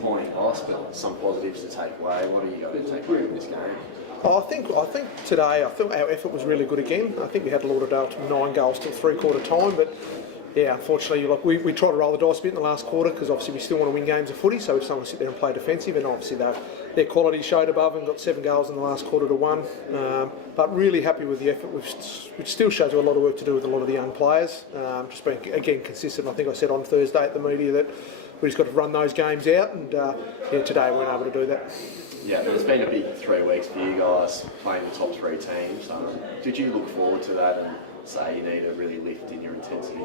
disappointing loss, but some positives to take away. What are you going to take away from this game? I think today, I thought our effort was really good again. I think we had Lauderdale to 9 goals till three-quarter time, but yeah, unfortunately, we tried to roll the dice a bit in the last quarter because obviously we still want to win games of footy, so we just don't want to sit there and play defensive. And obviously their quality showed above and got 7 goals in the last quarter to 1. But really happy with the effort, which still shows a lot of work to do with a lot of the young players. Just being again consistent. I think I said on Thursday at the media that we just got to run those games out, and today we weren't able to do that. Yeah, but it's been a big 3 weeks for you guys playing the top 3 teams. Did you look forward to that and say you need to really lift in your intensity?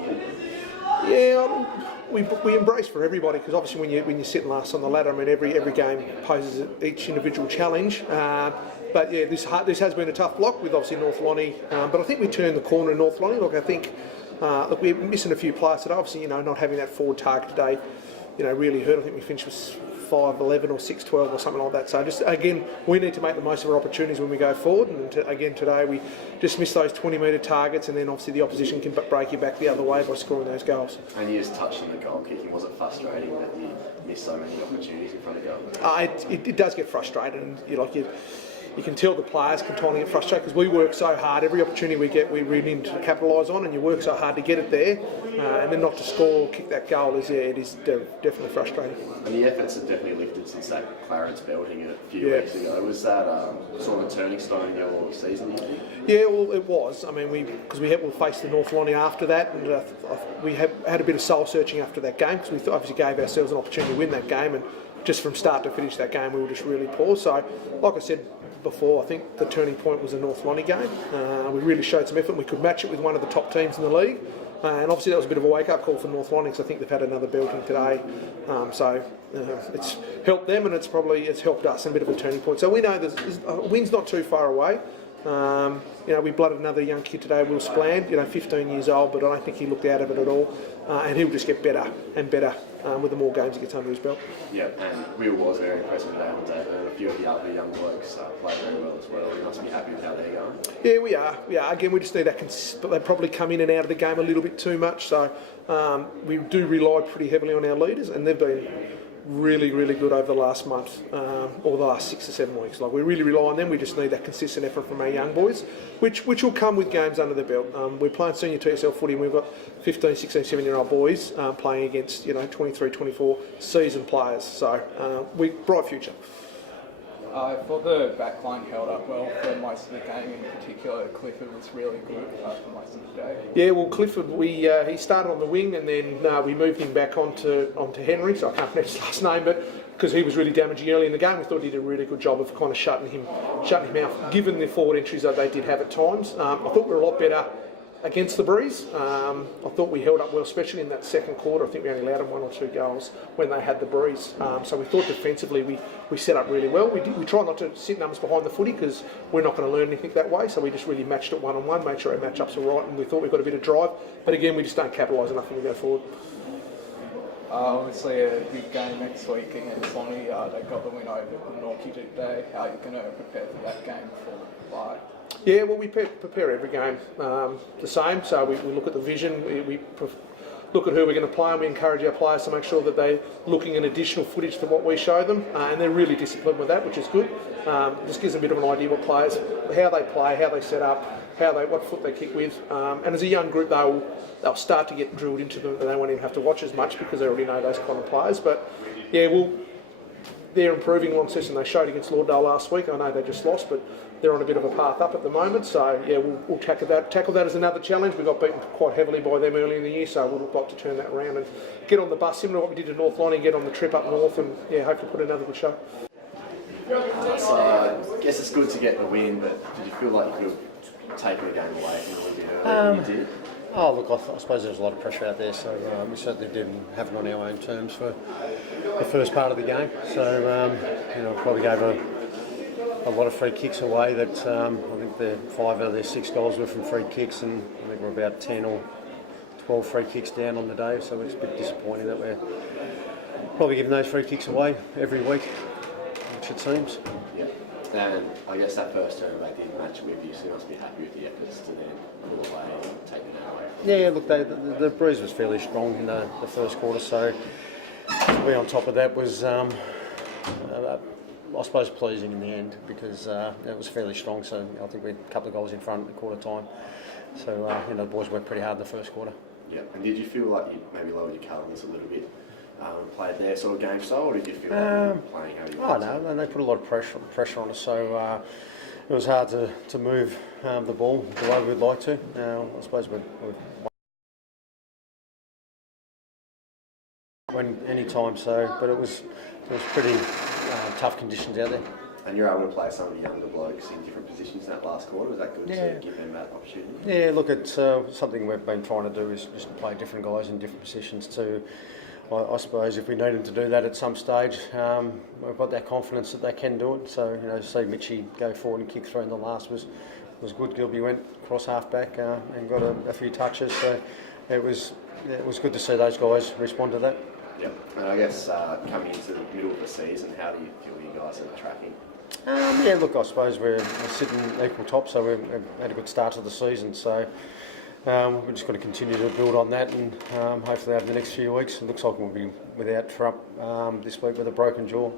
Yeah, we embrace for everybody because obviously when you're sitting last on the ladder, I mean every game poses each individual challenge. But yeah, this has been a tough block with obviously North Lonnie. But I think we turned the corner in North Lonnie. Look, I think we're missing a few players today. Obviously, not having that forward target today, really hurt. I think we finished with 5-11 or 6-12 or something like that. So just again, we need to make the most of our opportunities when we go forward. And today we just missed those 20-metre targets, and then obviously the opposition can break you back the other way by scoring those goals. And you just touched on the goal kicking. Was it frustrating that you missed so many opportunities in front of goal? It does get frustrating, and you can tell the players can totally get frustrated because we work so hard. Every opportunity we get, we really need to capitalise on, and you work so hard to get it there, and then not to score or kick that goal it is definitely frustrating. And the efforts have definitely lifted since that Clarence belting a few weeks ago. Was that sort of a turning stone in your season, you think? Yeah, well, it was. I mean, because we faced the North Lonnie after that, and we had a bit of soul searching after that game because we obviously gave ourselves an opportunity to win that game, and just from start to finish that game, we were just really poor. So, like I said before, I think the turning point was the North Lonnie game. We really showed some effort, and we could match it with one of the top teams in the league. And obviously that was a bit of a wake-up call for North Lonnie because I think they've had another belting today. It's helped them, and it's helped us, and a bit of a turning point. So we know a win's not too far away. We blooded another young kid today, Will Spland, 15 years old, but I don't think he looked out of it at all. And he'll just get better and better with the more games he gets under his belt. Yeah, and Will was very impressive today on day, and a few of the other young blokes played very well as well. We must be happy with how they're going. Yeah, we are. Yeah, again, we just need that but they probably come in and out of the game a little bit too much. So we do rely pretty heavily on our leaders, and they've been really, really good over the last month or the last 6 or 7 weeks. We really rely on them. We just need that consistent effort from our young boys, which will come with games under their belt. We're playing senior TSL footy, and we've got 15, 16, 17-year-old boys playing against 23, 24 seasoned players. So bright future. I thought the backline held up well for most of the game. In particular, Clifford was really good for most of the day. Yeah, well, Clifford, he started on the wing, and then we moved him back onto Henry. So I can't pronounce his last name, but because he was really damaging early in the game, we thought he did a really good job of kind of shutting him out. Given the forward entries that they did have at times, I thought we were a lot better against the breeze. I thought we held up well, especially in that second quarter. I think we only allowed them 1 or 2 goals when they had the breeze. So we thought defensively we set up really well. We try not to sit numbers behind the footy because we're not going to learn anything that way. So we just really matched it one-on-one, made sure our matchups were right, and we thought we got a bit of drive. But again, we just don't capitalise enough when we go forward. Obviously a big game next week against Lonnie. They got the win over Norky today. How are you going to prepare for that game before the bye? Yeah, well, we prepare every game the same. So we look at the vision, we look at who we're going to play, and we encourage our players to make sure that they're looking at additional footage to what we show them, and they're really disciplined with that, which is good. Just gives them a bit of an idea what players, how they play, how they set up, what foot they kick with, and as a young group they'll start to get drilled into them, and they won't even have to watch as much because they already know those kind of players. But yeah, they're improving one session. They showed against Lauderdale last week. I know they just lost, but they're on a bit of a path up at the moment. So yeah, we'll tackle that as another challenge. We got beaten quite heavily by them early in the year, so we'd like to turn that around and get on the bus, similar to what we did to North Lonnie, get on the trip up north, and yeah, hopefully put another good show. So I guess it's good to get the win, but did you feel like you could take the game away from what you did earlier than you did? Oh, look, I suppose there was a lot of pressure out there, so we certainly didn't have it on our own terms for the first part of the game. So, probably gave a lot of free kicks away. That I think 5 out of their 6 goals were from free kicks, and I think we're about 10 or 12 free kicks down on the day. So it's a bit disappointing that we're probably giving those free kicks away every week, which it seems. Yeah. And I guess that first term they did match with you, so you must be happy with the efforts to then pull away and take it away. Yeah, look, the breeze was fairly strong in the first quarter, so be on top of that was, I suppose, pleasing in the end because it was fairly strong. So I think we had a couple of goals in front at quarter time. So the boys worked pretty hard the first quarter. Yeah, and did you feel like you maybe lowered your colours a little bit, played their sort of game style, or did you feel like you were playing how you wanted? Oh no, they put a lot of pressure on us. So it was hard to move the ball the way we'd like to. I suppose we'd win any time. So, but it was pretty tough conditions out there. And you're able to play some of the younger blokes in different positions in that last quarter. Was that good to give them that opportunity? Yeah, look, it's something we've been trying to do is just to play different guys in different positions too. I suppose if we need them to do that at some stage, we've got that confidence that they can do it. So, see Mitchie go forward and kick through in the last was good. Gilby went cross half back and got a few touches. So it was good to see those guys respond to that. Yep. And I guess coming into the middle of the season, how do you feel you guys are tracking? Yeah, look, I suppose we're sitting equal top, so we've had a good start to the season. So we're just going to continue to build on that, and hopefully over the next few weeks, it looks like we'll be without Trupp this week with a broken jaw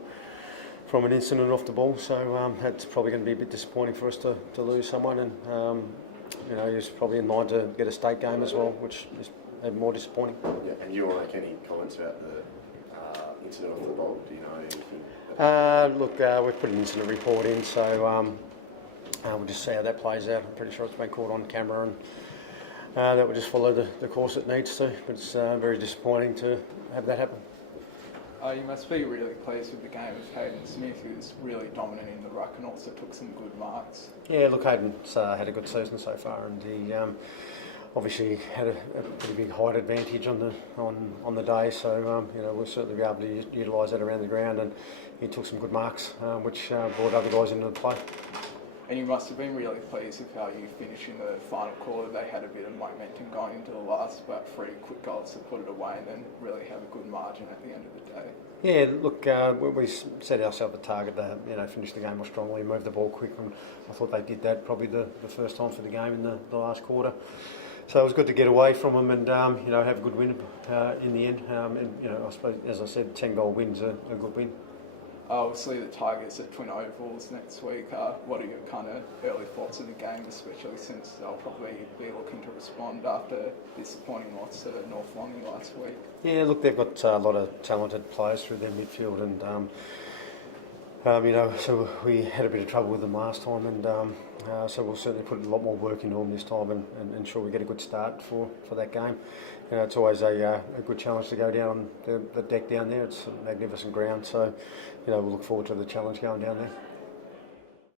from an incident off the ball. So that's probably going to be a bit disappointing for us to lose someone, and he's probably in line to get a state game as well, which is even more disappointing. Yeah, and you want to make any comments about the incident off the ball? Do you know anything? Look, we've put an incident report in, so we'll just see how that plays out. I'm pretty sure it's been caught on camera, and that will just follow the course it needs to. But it's very disappointing to have that happen. You must be really pleased with the game of Hayden Smith, who's really dominant in the ruck and also took some good marks. Yeah, look, Hayden's had a good season so far, and he obviously had a pretty big height advantage on the day. So we'll certainly be able to utilise that around the ground, and he took some good marks, which brought other guys into the play. And you must have been really pleased with how you finished in the final quarter. They had a bit of momentum going into the last, but 3 quick goals to put it away and then really have a good margin at the end of the day. Yeah, look, we set ourselves a target to finish the game more strongly, move the ball quick, and I thought they did that probably the first time for the game in the last quarter. So it was good to get away from them and have a good win in the end. I suppose, as I said, 10-goal wins a good win. Obviously, the Tigers at Twin Ovals next week. What are your kind of early thoughts of the game, especially since they'll probably be looking to respond after disappointing loss to North Longy last week? Yeah, look, they've got a lot of talented players through their midfield, and so we had a bit of trouble with them last time, and so we'll certainly put a lot more work into them this time and ensure we get a good start for that game. It's always a good challenge to go down on the deck down there. It's a magnificent ground, so we'll look forward to the challenge going down there.